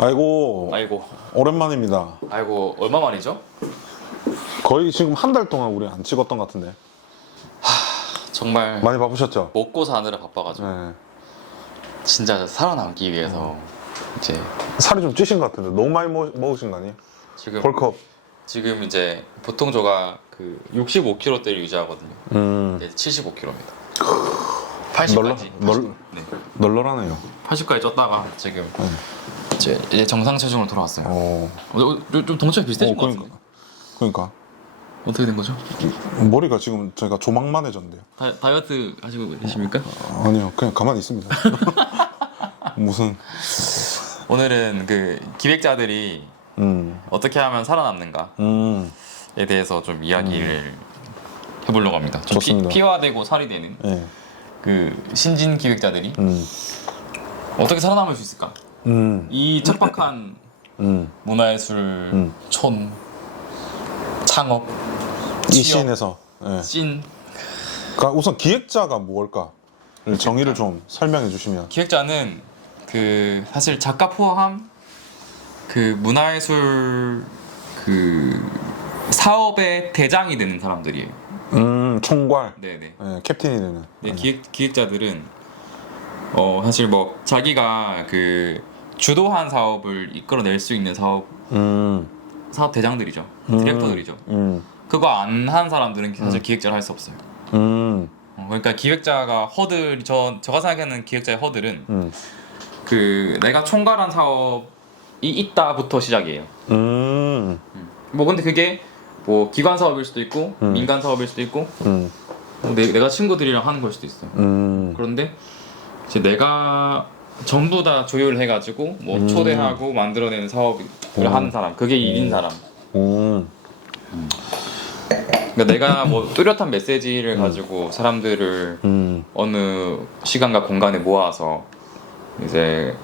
아이고, 아이고. 오랜만입니다. 아이고, 얼마 만이죠? 거의 지금 한 달 동안 우리 안 찍었던 것 같은데. 정말 많이 바쁘셨죠? 먹고 사느라 바빠가지고 네. 진짜 살아남기 위해서 이제 살이 좀 찌신 것 같은데 너무 많이 먹으신 거 아니에요? 지금 벌컵. 지금 이제 보통 저가 그 65kg대를 유지하거든요. 이제 75kg입니다. 80까지. 네. 널널하네요. 80까지 쪘다가 지금 이제 정상 체중으로 돌아왔어요. 좀 덩치가 비슷해진 것 같은데. 그러니까 어떻게 된 거죠? 머리가 지금 저희가 조망만해졌는데요. 다이어트 하시고 계십니까? 아니요, 그냥 가만히 있습니다. 무슨 오늘은 그 기획자들이 어떻게 하면 살아남는가에 대해서 좀 이야기를 해보려고 합니다. 좀 좋습니다. 피화되고 살이 되는 네. 그 신진 기획자들이 어떻게 살아남을 수 있을까? 이 척박한 문화예술 촌 창업 이 취업, 시인에서 네. 씬 그러니까 우선 기획자가 무엇일까? 정의를 좀 설명해 주시면. 기획자는 그 사실 작가 포함 그 문화예술 그 사업의 대장이 되는 사람들이에요. 총괄. 네네. 네, 캡틴이 되는. 네, 기획자들은 사실 뭐 자기가 그 주도한 사업을 이끌어낼 수 있는 사업 대장들이죠. 디렉터들이죠. 그거 안 한 사람들은 사실 기획자를 할 수 없어요. 그러니까 기획자가 제가 생각하는 기획자의 허들은 그 내가 총괄한 사업이 있다부터 시작이에요. 뭐 근데 그게 뭐 기관 사업일 수도 있고 민간 사업일 수도 있고 뭐 내가 친구들이랑 하는 걸 수도 있어요. 그런데 이제 내가 전부 다 조율해가지고 뭐 초대하고 만들어내는 사업을 하는 사람, 그게 일인 사람. 그러니까 내가 뭐 뚜렷한 메시지를 가지고 사람들을 어느 시간과 공간에 모아서 이제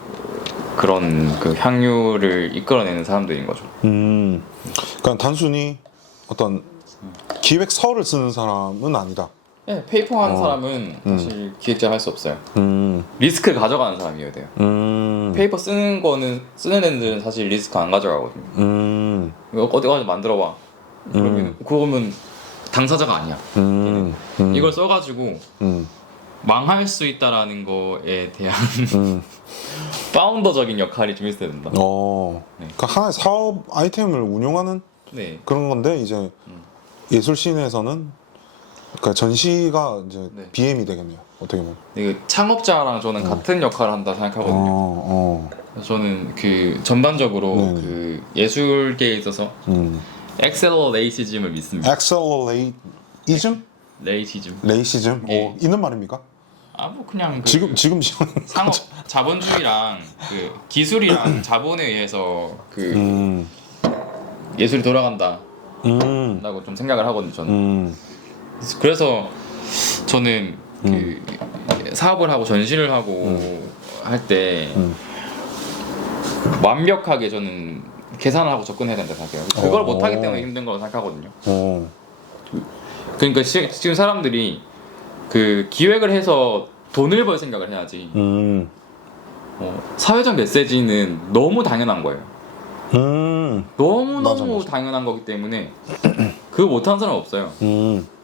그런 그 향유를 이끌어내는 사람들인 거죠. 그러니까 단순히 어떤 기획서를 쓰는 사람은 아니다. 네, 페이퍼 하는 사람은 사실 기획자 할 수 없어요. 리스크를 가져가는 사람이어야 돼요. 페이퍼 쓰는 애들은 사실 리스크 안 가져가거든요. 어디 가서 만들어봐. 그러면 당사자가 아니야. 이걸 써가지고 망할 수 있다라는 거에 대한 파운더적인 역할이 좀 있어야 된다. 네. 그러니까 하나의 사업 아이템을 운영하는 네. 그런 건데 이제 예술씬에서는 그러니까 전시가 이제 네. BM이 되겠네요. 어떻게 보면. 그 창업자랑 저는 같은 역할을 한다 생각하거든요. 저는 그 전반적으로 그 예술계에 있어서 엑셀러레이시즘을 믿습니다. 엑셀레이즘? 레이시즘. 레이시즘? 예. 있는 말입니까? 뭐 그냥 그 지금 상업 자본주의랑 그 기술이랑 자본에 의해서 그 예술이 돌아간다. 라고 좀 생각을 하거든요. 저는. 그래서 저는 그 사업을 하고 전시를 하고 할 때 완벽하게 저는 계산을 하고 접근해야 된다 생각해요. 그걸 못하기 때문에 힘든 거라고 생각하거든요. 그러니까 지금 사람들이 그 기획을 해서 돈을 벌 생각을 해야지. 사회적 메시지는 너무 당연한 거예요. 너무너무 맞아. 당연한 거기 때문에 그거 못하는 사람 없어요.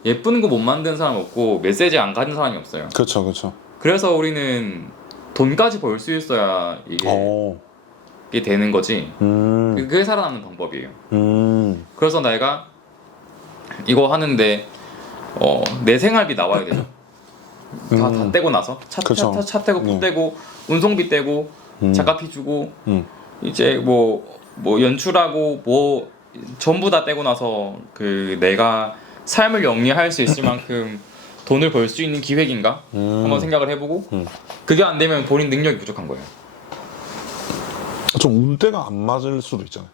예쁜 거 못 만드는 사람 없고 메시지 안 가진 사람이 없어요. 그렇죠. 그래서 우리는 돈까지 벌 수 있어야 이게 되는 거지. 그게 살아남는 방법이에요. 그래서 내가 이거 하는데 내 생활비 나와야 되죠. 다 떼고 나서 차 떼고 표 떼고 운송비 떼고 작가비 주고 이제 뭐 연출하고 뭐 전부 다 떼고 나서 그 내가 삶을 영위할 수 있을 만큼 돈을 벌 수 있는 기획인가 한번 생각을 해보고 그게 안 되면 본인 능력이 부족한 거예요. 좀 운대가 안 맞을 수도 있잖아요.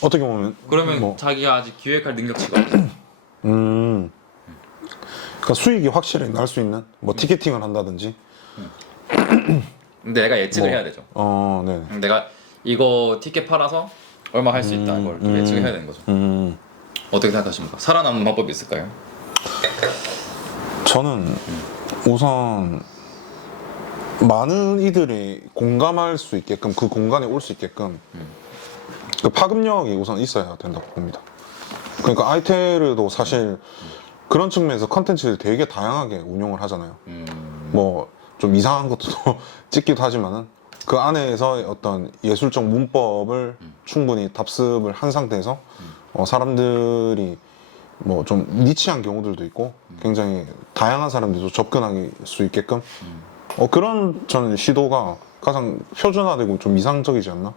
어떻게 보면 그러면 자기가 아직 기획할 능력치가 없어. 그러니까 수익이 확실히 날 수 있는 뭐 티켓팅을 한다든지. 근데 내가 예측을 해야 되죠. 네. 내가 이거 티켓 팔아서 얼마 할 수 있다 이걸 예측을 해야 되는 거죠. 어떻게 생각하십니까? 살아남는 방법이 있을까요? 저는 우선 많은 이들이 공감할 수 있게끔 그 공간에 올 수 있게끔 그 파급력이 우선 있어야 된다고 봅니다. 그러니까 아이테르도 사실 그런 측면에서 컨텐츠를 되게 다양하게 운용을 하잖아요. 뭐 좀 이상한 것도 찍기도 하지만은 그 안에서 어떤 예술적 문법을 충분히 답습을 한 상태에서 사람들이 뭐 좀 니치한 경우들도 있고 굉장히 다양한 사람들도 접근할 수 있게끔 그런 저는 시도가 가장 표준화되고 좀 이상적이지 않나?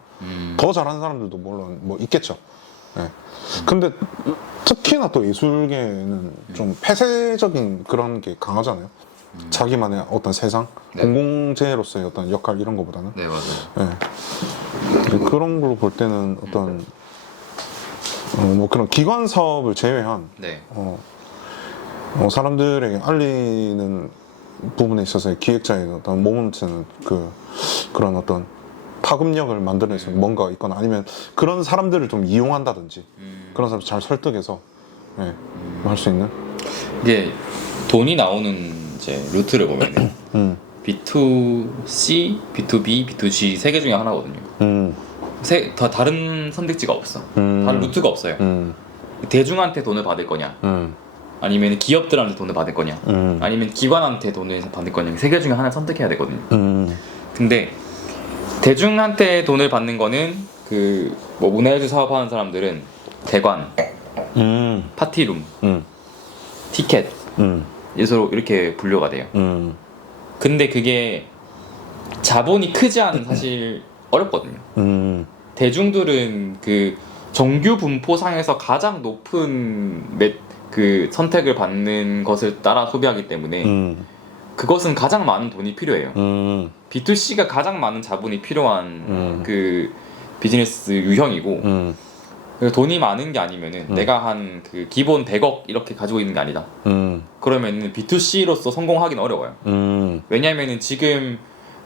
더 잘하는 사람들도 물론 뭐 있겠죠. 네. 근데 특히나 또 예술계는 좀 폐쇄적인 그런 게 강하잖아요. 자기만의 어떤 세상, 네. 공공재로서의 어떤 역할 이런 거보다는. 네, 맞아요. 네. 그런 걸로 볼 때는 어떤 뭐 그런 기관 사업을 제외한 네. 사람들에게 알리는 부분에 있어서의 기획자의 어떤 모먼트는 그런 어떤 파급력을 만들어내서 뭔가 있거나 아니면 그런 사람들을 좀 이용한다든지 그런 사람을 잘 설득해서 할 수 있는 이게 돈이 나오는 이제 루트를 보면은 B2C, B2B, B2G 세 개 중에 하나거든요. 다 다른 선택지가 없어. 다른 루트가 없어요. 대중한테 돈을 받을 거냐, 아니면 기업들한테 돈을 받을 거냐, 아니면 기관한테 돈을 받을 거냐, 세 개 중에 하나를 선택해야 되거든요. 근데 대중한테 돈을 받는 거는 그 뭐 문화예술 사업하는 사람들은 대관, 파티룸, 티켓, 예서로 이렇게 분류가 돼요. 근데 그게 자본이 크지 않은 사실 어렵거든요. 대중들은 그 정규 분포상에서 가장 높은 그 선택을 받는 것을 따라 소비하기 때문에 그것은 가장 많은 돈이 필요해요. B2C가 가장 많은 자본이 필요한 그 비즈니스 유형이고 돈이 많은 게 아니면은 내가 한 그 기본 100억 이렇게 가지고 있는 게 아니다. 그러면은 B2C로서 성공하기는 어려워요. 왜냐면은 지금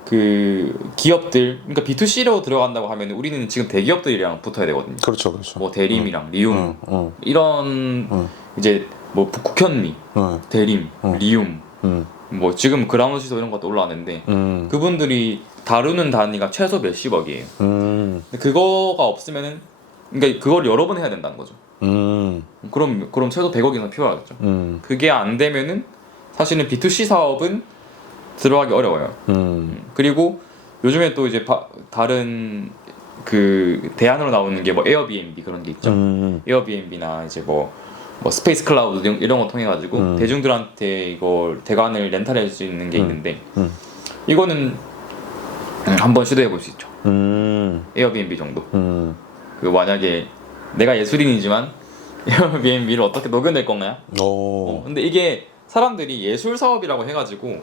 그 기업들, 그러니까 B2C로 들어간다고 하면 우리는 지금 대기업들이랑 붙어야 되거든요. 그렇죠, 그렇죠. 뭐 대림이랑 리움 이런 이제 뭐 국현리, 대림, 리움, 뭐 지금 그라운드시도 이런 것도 올라왔는데 그분들이 다루는 단위가 최소 몇십억이에요. 근데 그거가 없으면은 그러니까 그걸 여러 번 해야 된다는 거죠. 그럼 최소 100억 이상 필요하겠죠. 그게 안 되면은 사실은 B2C 사업은 들어가기 어려워요. 그리고 요즘에 또 이제 다른 그 대안으로 나오는 게 뭐 에어비앤비 그런 게 있죠. 에어비앤비나 이제 뭐 스페이스 클라우드 이런 거 통해 가지고 대중들한테 이걸 대관을 렌탈할 수 있는 게 있는데 이거는 한번 시도해 볼 수 있죠. 에어비앤비 정도. 그 만약에 내가 예술인이지만 에어비앤비를 어떻게 녹여낼 건가요? 근데 이게 사람들이 예술 사업이라고 해가지고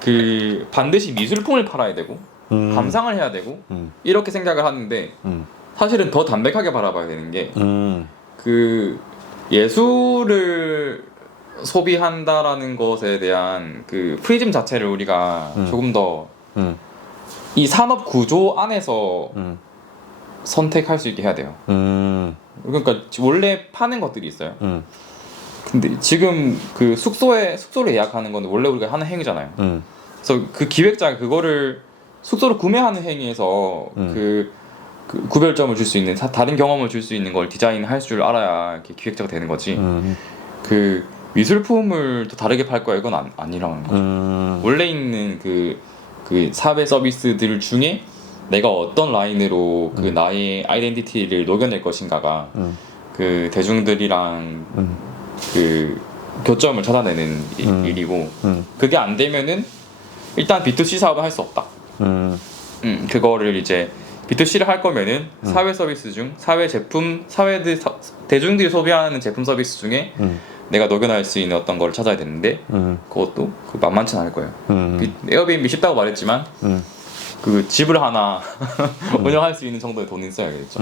그 반드시 미술품을 팔아야 되고 감상을 해야 되고 이렇게 생각을 하는데 사실은 더 담백하게 바라봐야 되는 게 그 예술을 소비한다라는 것에 대한 그 프리즘 자체를 우리가 조금 더 이 산업 구조 안에서 선택할 수 있게 해야 돼요. 그러니까 원래 파는 것들이 있어요. 근데 지금 그 숙소를 예약하는 건 원래 우리가 하는 행위잖아요. 그래서 그 기획자가 그거를 숙소를 구매하는 행위에서 그 구별점을 줄 수 있는 다른 경험을 줄 수 있는 걸 디자인할 줄 알아야 이렇게 기획자가 되는 거지. 그 미술품을 또 다르게 팔 거야 이건 아니라는 거죠. 원래 있는 그 사회 서비스들 중에 내가 어떤 라인으로 그 나의 아이덴티티를 녹여낼 것인가가 그 대중들이랑 그 교점을 찾아내는 일이고 그게 안 되면은 일단 B2C 사업을 할 수 없다. 그거를 이제 B2C를 할 거면은 사회 서비스 중 사회 제품 대중들이 소비하는 제품 서비스 중에 내가 녹여낼 수 있는 어떤 걸 찾아야 되는데 그것도 만만치 않을 거예요. 에어비앤비 쉽다고 말했지만 그 집을 하나 운영할 수 있는 정도의 돈이 있어야겠죠.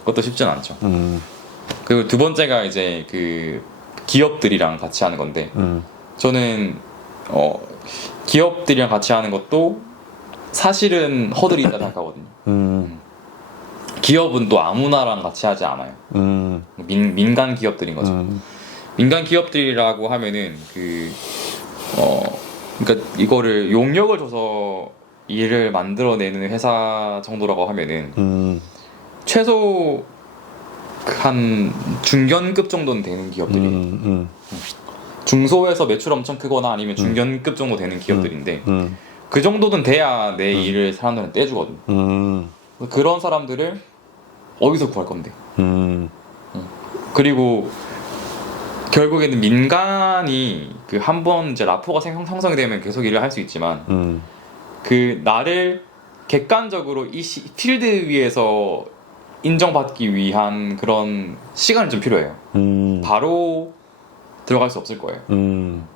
그것도 쉽진 않죠. 그리고 두 번째가 이제 그 기업들이랑 같이 하는 건데 저는 기업들이랑 같이 하는 것도 사실은 허들이 있다고 생각하거든요. 기업은 또 아무나랑 같이 하지 않아요. 민간 기업들인 거죠. 민간 기업들이라고 하면은 그러니까 이거를 용역을 줘서 일을 만들어내는 회사 정도라고 하면은 최소 한 중견급 정도는 되는 기업들이 중소에서 매출 엄청 크거나 아니면 중견급 정도 되는 기업들인데 그 정도는 돼야 내 일을 사람들한테 떼주거든. 그런 사람들을 어디서 구할 건데? 그리고 결국에는 민간이 그 한 번 이제 라포가 형성이 되면 계속 일을 할 수 있지만 그 나를 객관적으로 이 필드 위에서 인정받기 위한 그런 시간이 좀 필요해요. 바로 들어갈 수 없을 거예요.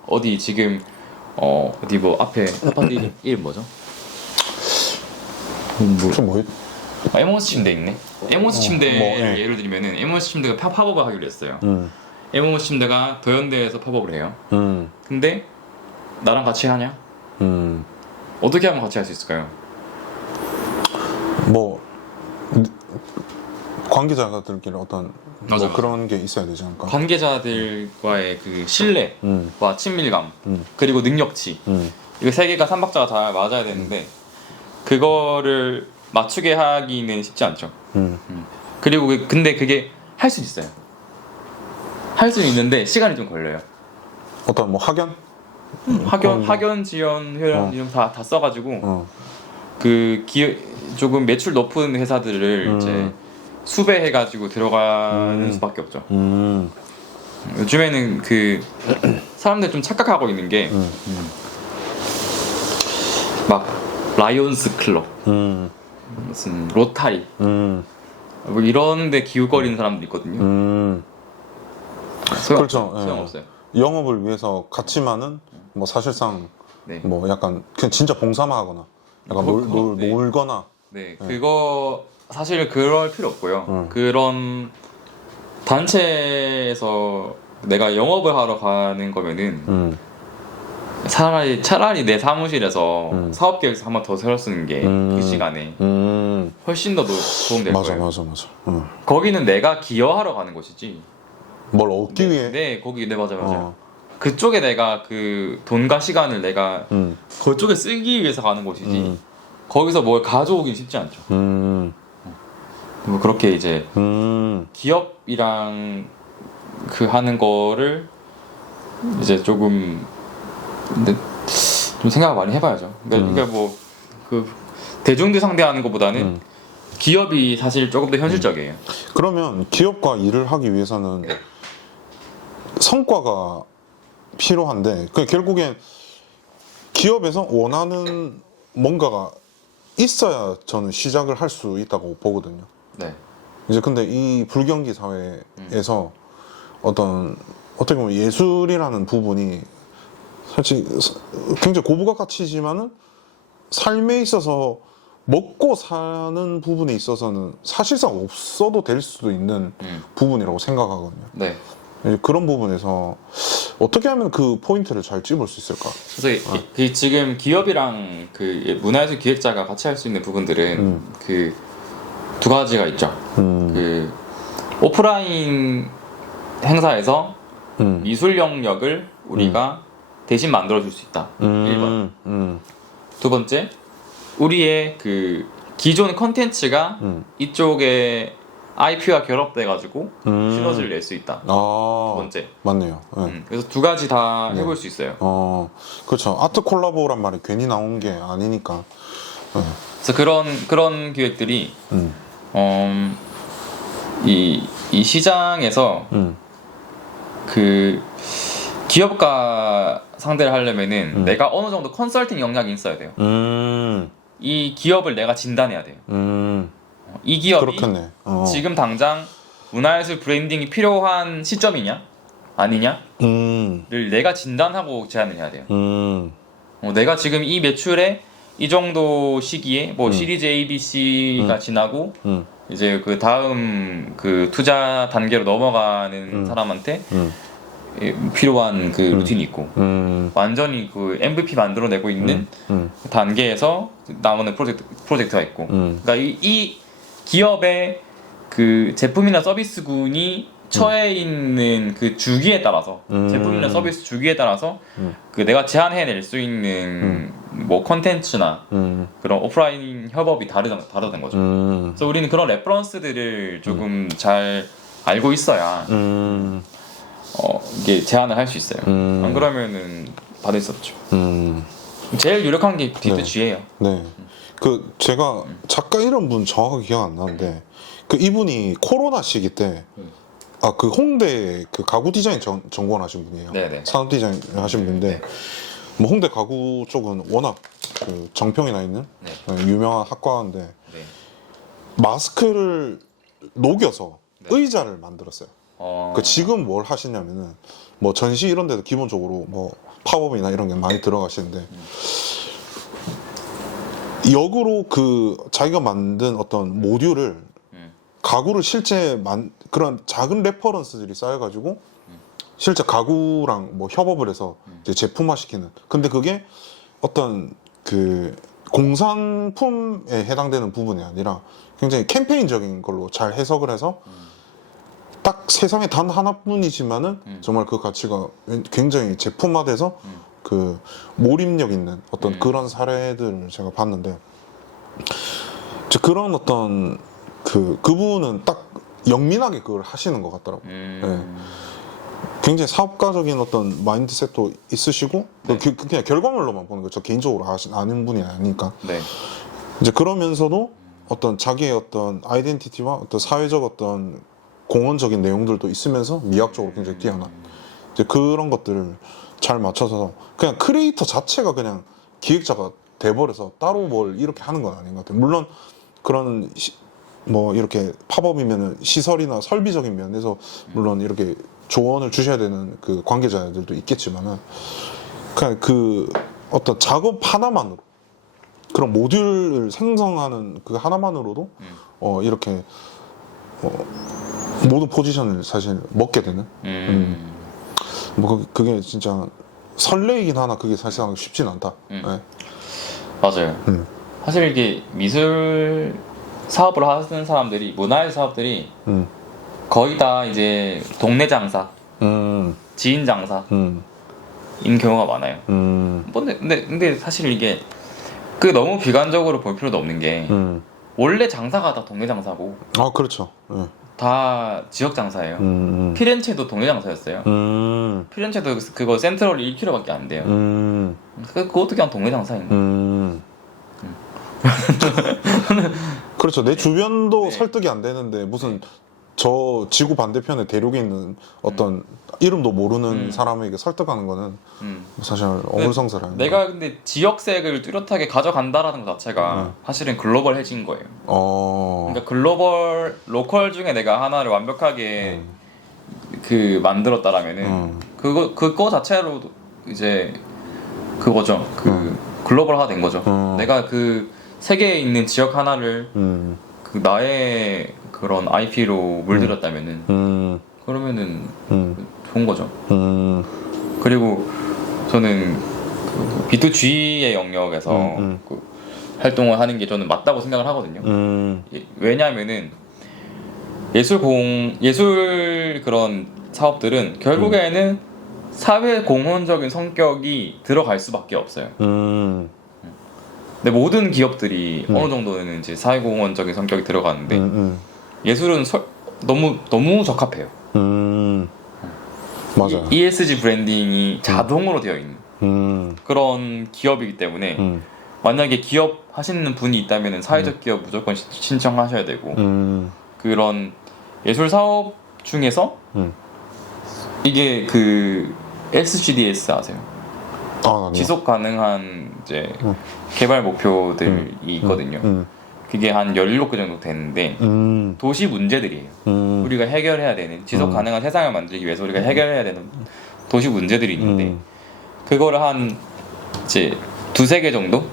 어디 지금 어디 뭐 앞에 아파트 이름 뭐죠? 에모스 침대 있네. 에모스 침대 네. 예를 들면은 에모스 침대가 팝업을 하기로 했어요. 에모스 침대가 더현대에서 팝업을 해요. 근데 나랑 같이 하냐? 어떻게 하면 같이 할 수 있을까요? 뭐 관계자들끼리 어떤 맞아. 뭐 그런 게 있어야 되지 않을까? 관계자들과의 그 신뢰와 친밀감 그리고 능력치 이거 세 개가 삼박자가 잘 맞아야 되는데 그거를 맞추게 하기는 쉽지 않죠. 그리고 근데 그게 할 수 있어요. 할 수 있는데 시간이 좀 걸려요. 어떤 뭐 학연? 학연, 지연, 회원 이런 다 써가지고 그 조금 매출 높은 회사들을 이제 수배해가지고 들어가는 수밖에 없죠. 요즘에는 그 사람들 좀 착각하고 있는 게 막 라이온스 클럽, 무슨 로타리, 뭐 이런데 기웃거리는 사람도 있거든요. 그렇죠. 소용없어요. 영업을 위해서 같이만은 뭐 사실상 네. 뭐 약간 그냥 진짜 봉사만 하거나 약간 네. 놀거나 네, 그거 사실 그럴 필요 없고요. 그런 단체에서 내가 영업을 하러 가는 거면은 차라리 내 사무실에서 사업 계획서 한번 더 새로 쓰는 게 그 시간에 훨씬 더 도움될 거예요. 맞아. 거기는 내가 기여하러 가는 곳이지. 뭘 얻기 위해? 네, 거기 네 맞아요. 그쪽에 내가 그 돈과 시간을 내가 그쪽에 쓰기 위해서 가는 곳이지. 거기서 뭘 가져오긴 쉽지 않죠. 뭐 그렇게 이제 기업이랑 그 하는 거를 이제 조금 근데 좀 생각을 많이 해봐야죠. 그러니까 뭐 그 대중들 상대하는 것보다는 기업이 사실 조금 더 현실적이에요. 그러면 기업과 일을 하기 위해서는 성과가 필요한데 그 결국엔 기업에서 원하는 뭔가가 있어야 저는 시작을 할 수 있다고 보거든요. 네. 이제 근데 이 불경기 사회에서 어떻게 보면 예술이라는 부분이 사실 굉장히 고부가 가치지만은 삶에 있어서 먹고 사는 부분에 있어서는 사실상 없어도 될 수도 있는 부분이라고 생각하거든요. 네. 이제 그런 부분에서 어떻게 하면 그 포인트를 잘 찝을 수 있을까? 그래서 지금 기업이랑 그 문화예술 기획자가 같이 할 수 있는 부분들은 그 두 가지가 있죠. 그 오프라인 행사에서 미술 영역을 우리가 대신 만들어줄 수 있다. 1번. 두 번째, 우리의 그 기존 컨텐츠가 이쪽에 IP와 결합돼가지고 시너지를 낼 수 있다. 두 번째. 맞네요. 네. 그래서 두 가지 다 해볼 수 있어요. 그렇죠. 아트 콜라보란 말이 괜히 나온 게 아니니까. 그래서 그런 기획들이 이 시장에서 그 기업과 상대를 하려면은 내가 어느 정도 컨설팅 역량이 있어야 돼요. 이 기업을 내가 진단해야 돼요. 이 기업이 그렇겠네. 지금 당장 문화예술 브랜딩이 필요한 시점이냐 아니냐를 내가 진단하고 제안을 해야 돼요. 내가 지금 이 매출에 이 정도 시기에 뭐 시리즈 A, B, C가 지나고 이제 그 다음 그 투자 단계로 넘어가는 사람한테 필요한 그 루틴이 있고 완전히 그 MVP 만들어내고 있는 단계에서 나오는 프로젝트가 있고 그러니까 이 기업의 그 제품이나 서비스군이 처해 있는 그 주기에 따라서 제품이나 서비스 주기에 따라서 그 내가 제한해낼 수 있는 뭐 컨텐츠나 그런 오프라인 협업이 다르다는 거죠. 그래서 우리는 그런 레퍼런스들을 조금 잘 알고 있어야 이게 제한을 할 수 있어요. 안 그러면은 받을 수 없죠. 제일 유력한 게 B2G예요. 네. 그 제가 작가 이름 분 정확하게 기억 안 나는데 그 이분이 코로나 시기 때 그 홍대 그 가구 디자인 전공하신 분이에요. 네네. 산업 디자인 하신 분인데 뭐 홍대 가구 쪽은 워낙 그 정평이 나 있는 유명한 학과인데 네. 마스크를 녹여서 의자를 만들었어요. 그 지금 뭘 하시냐면은 뭐 전시 이런 데도 기본적으로 뭐 팝업이나 이런 게 많이 들어가시는데 역으로 그 자기가 만든 어떤 모듈을 가구를 실제 그런 작은 레퍼런스들이 쌓여가지고 실제 가구랑 뭐 협업을 해서 이제 제품화시키는. 근데 그게 어떤 그 공산품에 해당되는 부분이 아니라 굉장히 캠페인적인 걸로 잘 해석을 해서 딱 세상에 단 하나뿐이지만은 정말 그 가치가 굉장히 제품화돼서 그 몰입력 있는 어떤 그런 사례들을 제가 봤는데 그런 어떤 그분은 딱 영민하게 그걸 하시는 것 같더라고요. 네. 굉장히 사업가적인 어떤 마인드셋도 있으시고 그냥 결과물로만 보는 거죠. 개인적으로 아는 분이 아니니까. 네. 이제 그러면서도 어떤 자기의 어떤 아이덴티티와 어떤 사회적 어떤 공헌적인 내용들도 있으면서 미학적으로 굉장히 뛰어난 이제 그런 것들을 잘 맞춰서 그냥 크리에이터 자체가 그냥 기획자가 돼버려서 따로 뭘 이렇게 하는 건 아닌 것 같아요. 물론 그런 뭐 이렇게 팝업이면은 시설이나 설비적인 면에서 물론 이렇게 조언을 주셔야 되는 그 관계자들도 있겠지만은 그냥 그 어떤 작업 하나만으로 그런 모듈을 생성하는 그 하나만으로도 이렇게 모든 포지션을 사실 먹게 되는 뭐 그게 진짜 설레이긴 하나 그게 사실상 쉽진 않다. 네. 맞아요. 사실 이게 미술 사업을 하는 사람들이 문화의 사업들이 거의 다 이제 동네 장사, 지인 장사인 경우가 많아요. 근데 사실 이게 그 너무 비관적으로 볼 필요도 없는 게 원래 장사가 다 동네 장사고 그렇죠. 네. 다 지역 장사예요. 피렌체도 동네 장사였어요. 피렌체도 그거 센트럴 1km밖에 안 돼요. 그것도 그냥 동네 장사인 거예요. 그렇죠. 내 주변도 네. 설득이 안 되는데 무슨 저 지구 반대편에 대륙에 있는 어떤 이름도 모르는 사람에게 설득하는 거는 사실 어물성설하는 내가 근데 지역색을 뚜렷하게 가져간다라는 것 자체가 사실은 글로벌해진 거예요. 그러니까 로컬 중에 내가 하나를 완벽하게 그 만들었다라면은 그거 자체로도 이제 그거죠. 글로벌화 된 거죠. 내가 그 세계에 있는 지역 하나를 그 나의 그런 IP로 물들였다면은 그러면은 좋은 거죠. 그리고 저는 그 B2G의 영역에서 그 활동을 하는 게 저는 맞다고 생각을 하거든요. 왜냐하면은 예술 그런 사업들은 결국에는 사회 공헌적인 성격이 들어갈 수밖에 없어요. 근데 모든 기업들이 어느 정도는 이제 사회 공헌적인 성격이 들어가는데 예술은 너무 적합해요. 맞아요. ESG 브랜딩이 자동으로 되어 있는 그런 기업이기 때문에 만약에 기업 하시는 분이 있다면 사회적 기업 무조건 신청하셔야 되고 그런 예술 사업 중에서 이게 그 SGDS 아세요? 지속 가능한 이제 개발 목표들이 있거든요. 그게 한 17개 정도 되는데 도시 문제들이에요. 우리가 해결해야 되는 지속 가능한 세상을 만들기 위해서 우리가 해결해야 되는 도시 문제들이 있는데 그거를 한 이제 2-3개 정도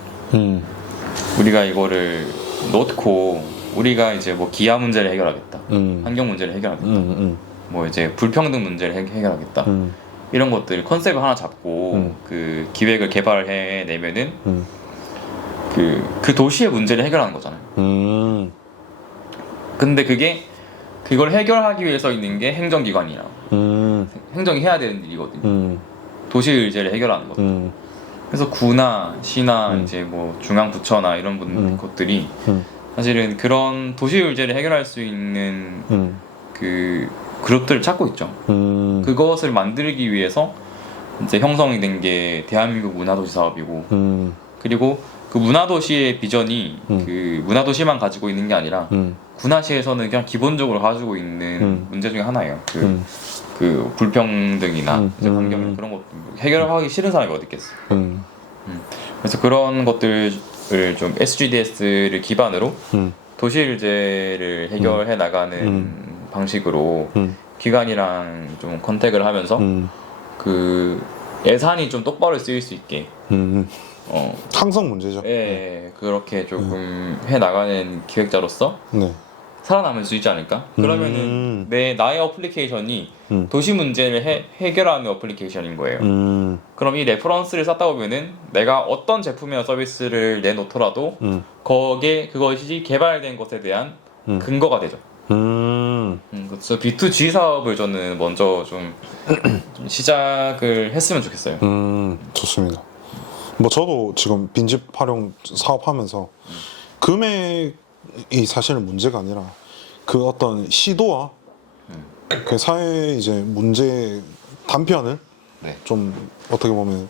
우리가 이거를 놓고 우리가 이제 뭐 기아 문제를 해결하겠다, 환경 문제를 해결하겠다, 뭐 이제 불평등 문제를 해결하겠다. 이런 것들 컨셉을 하나 잡고 그 기획을 개발해 내면은 그 도시의 문제를 해결하는 거잖아요. 근데 그게 그걸 해결하기 위해서 있는 게 행정기관이라 행정이 해야 되는 일이거든요. 도시 의제를 해결하는 것. 그래서 구나 시나 이제 뭐 중앙부처나 이런 것들이 사실은 그런 도시 의제를 해결할 수 있는 그 그룹들을 찾고 있죠. 그것을 만들기 위해서 이제 형성이 된 게 대한민국 문화도시 사업이고 그리고 그 문화도시의 비전이 그 문화도시만 가지고 있는 게 아니라 군화시에서는 그냥 기본적으로 가지고 있는 문제 중에 하나예요. 그 불평등이나 이제 환경 그런 것 해결하기 싫은 사람이 어디 있겠어. 그래서 그런 것들을 좀 SGDS를 기반으로 도시일제를 해결해 나가는 방식으로 기관이랑 좀 컨택을 하면서 그 예산이 좀 똑바로 쓰일 수 있게 항상 문제죠. 예, 그렇게 조금 해 나가는 기획자로서 네. 살아남을 수 있지 않을까? 그러면은 나의 어플리케이션이 도시 문제를 해결하는 어플리케이션인 거예요. 그럼 이 레퍼런스를 쌓다 보면은 내가 어떤 제품이나 서비스를 내놓더라도 거기에 그것이 개발된 것에 대한 근거가 되죠. 그래서 B2G 사업을 저는 먼저 좀 시작을 했으면 좋겠어요. 좋습니다. 뭐 저도 지금 빈집 활용 사업하면서 금액이 사실은 문제가 아니라 그 어떤 시도와 그 사회 이제 문제 단편을 네. 좀 어떻게 보면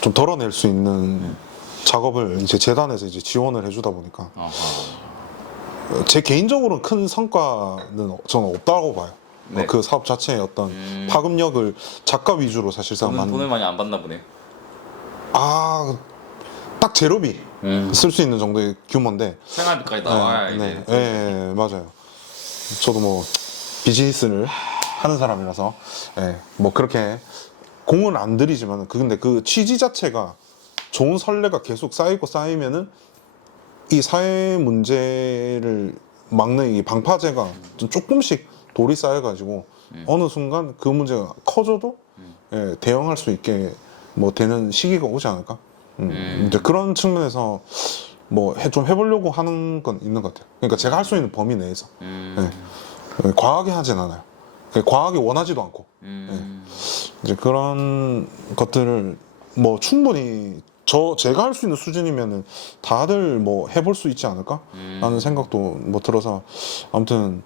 좀 덜어낼 수 있는 작업을 이제 재단에서 이제 지원을 해주다 보니까 제 개인적으로는 큰 성과는 저는 없다고 봐요. 네. 그 사업 자체의 어떤 파급력을 작가 위주로 사실상 돈을 많이 안 받나 보네. 딱 제로비 쓸 수 있는 정도의 규모인데 생활비까지 나와야 이제. 네, 맞아요. 저도 뭐 비즈니스를 하는 사람이라서 뭐 그렇게 공은 안 들이지만 근데 그 취지 자체가 좋은 선례가 계속 쌓이고 쌓이면은 이 사회 문제를 막는 이 방파제가 좀 조금씩 돌이 쌓여가지고 어느 순간 그 문제가 커져도 대응할 수 있게 뭐 되는 시기가 오지 않을까? 이제 그런 측면에서 뭐 좀 해보려고 하는 건 있는 것 같아요. 그러니까 제가 할 수 있는 범위 내에서 과하게 하진 않아요. 과하게 원하지도 않고 이제 그런 것들을 뭐 충분히 제가 할 수 있는 수준이면은 다들 뭐 해볼 수 있지 않을까? 라는 생각도 뭐 들어서 아무튼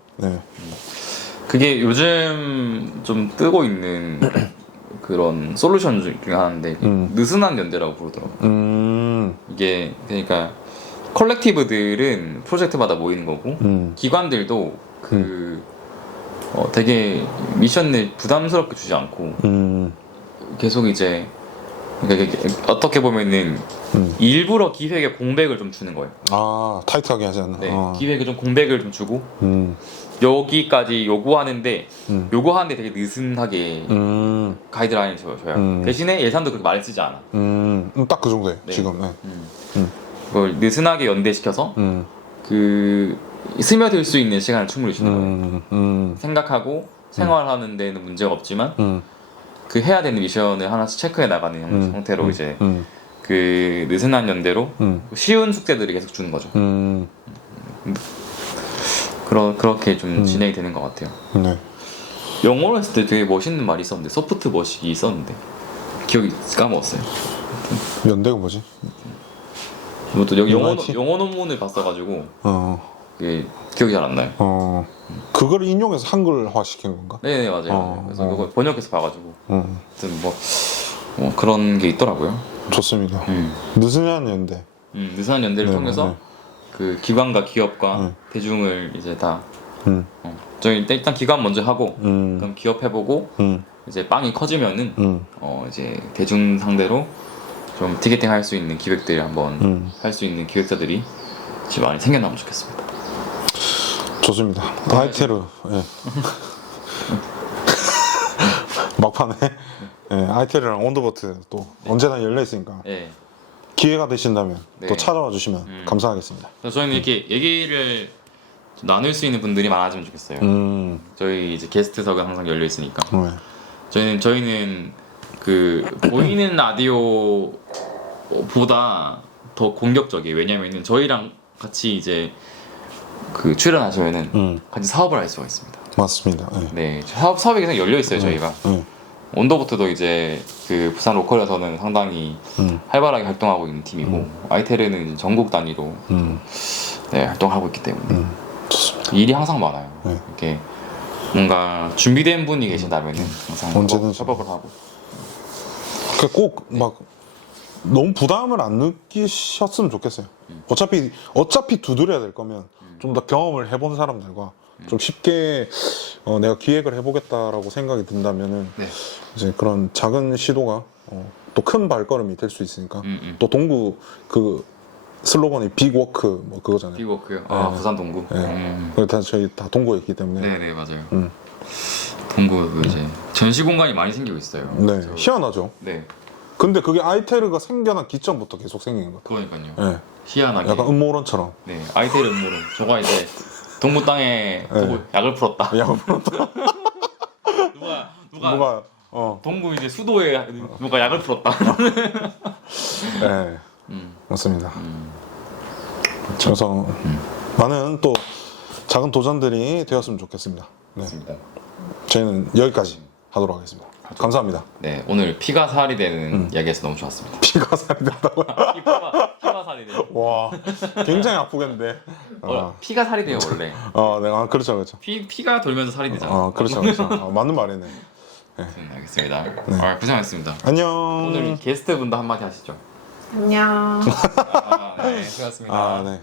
그게 요즘 좀 뜨고 있는 그런 솔루션 중에 하나인데 느슨한 연대라고 부르더라고요. 이게 그러니까 컬렉티브들은 프로젝트마다 모이는 거고 기관들도 되게 미션을 부담스럽게 주지 않고 계속 이제 그러니까 이게 어떻게 보면은 일부러 기획에 공백을 좀 주는 거예요. 타이트하게 하지 않나? 네, 기획에 좀 공백을 좀 주고 여기까지 요구하는데 요구하는데 되게 느슨하게 가이드라인을 줘요. 대신에 예산도 그렇게 많이 쓰지 않아. 딱 그 정도예요. 네. 지금. 그걸 느슨하게 연대시켜서 그 스며들 수 있는 시간을 충분히 주는 거예요. 생각하고 생활하는 데는 문제가 없지만 그 해야 되는 미션을 하나씩 체크해 나가는 형태로 이제 그 느슨한 연대로 쉬운 숙제들을 계속 주는 거죠. 그렇게 좀 진행이 되는 것 같아요. 네. 영어로 했을 때 되게 멋있는 말이 있었는데 소프트 머신이 있었는데 기억이 까먹었어요. 연대가 뭐지? 또 유나이티? 영어 논문을 봤어가지고 그게 기억이 잘 안 나요. 그걸 인용해서 한글화 시킨 건가? 네 맞아요. 그래서 그거 번역해서 봐가지고 하여튼 뭐 그런 게 있더라고요. 좋습니다. 느슨한 연대. 느슨한 연대를 네, 통해서 네. 그 기관과 기업과 대중을 이제 다 저희 일단 기관 먼저 하고 그럼 기업 해보고 이제 빵이 커지면은 이제 대중 상대로 좀 티켓팅 할 수 있는 기획들을 한번 할 수 있는 기획자들이 지금 많이 생겨나면 좋겠습니다. 좋습니다. 아이테르. 막판에 아이테르랑 온더버트 또 언제나 열려 있으니까 네. 기회가 되신다면 네. 또 찾아와 주시면 감사하겠습니다. 그래서 저희는 이렇게 얘기를 좀 나눌 수 있는 분들이 많아지면 좋겠어요. 저희 이제 게스트석은 항상 열려 있으니까. 저희는 그 보이는 라디오보다 더 공격적이에요. 왜냐면은 저희랑 같이 이제 그 출연하시면은 같이 사업을 할 수가 있습니다. 맞습니다. 네. 네, 사업이 계속 열려 있어요 저희가. 온더부트도 이제 그 부산 로컬에서는 상당히 활발하게 활동하고 있는 팀이고 아이테르는 이제 전국 단위로 네, 활동하고 있기 때문에 좋습니다. 일이 항상 많아요. 네. 이렇게 뭔가 준비된 분이 계신다면은 항상 언제든지. 협업을 하고. 꼭 막 너무 부담을 안 느끼셨으면 좋겠어요. 어차피 두드려야 될 거면 좀 더 경험을 해본 사람들과 좀 쉽게 내가 기획을 해보겠다라고 생각이 든다면은 네. 이제 그런 작은 시도가 또 큰 발걸음이 될 수 있으니까 또 동구 그 슬로건이 빅워크 뭐 그거잖아요. 빅워크요. 아 부산 동구. 그리고 다 저희 다 동구에 있기 때문에 네네 맞아요. 동구 이제 전시 공간이 많이 생기고 있어요. 네 그래서- 희한하죠. 네. 근데 그게 아이테르가 생겨난 기점부터 계속 생긴 것 같아요. 그러니까요. 네. 희한하게. 약간 음모론처럼. 네. 아이테르 음모론. 저가 이제 동구 땅에 두고 약을 풀었다. 야, 누가 누가 동구 이제 수도에 누가 약을 풀었다. 네 맞습니다. 그래서 많은 또 작은 도전들이 되었으면 좋겠습니다. 네. 맞습니다. 저희는 여기까지 하도록 하겠습니다. 감사합니다. 네, 오늘 피가 살이 되는 이야기에서 너무 좋았습니다. 피가 살이 된다고요? 피가 살이 돼요. 와, 굉장히 아프겠는데. 피가 살이 돼요 원래. 네, 그렇죠, 그렇죠. 피가 돌면서 살이 되잖아. 그렇죠, 그렇죠. 맞는 말이네. 알겠습니다. 고생하셨습니다. 안녕. 오늘 게스트 분도 한마디 하시죠. 안녕. 네, 수고하셨습니다. 네.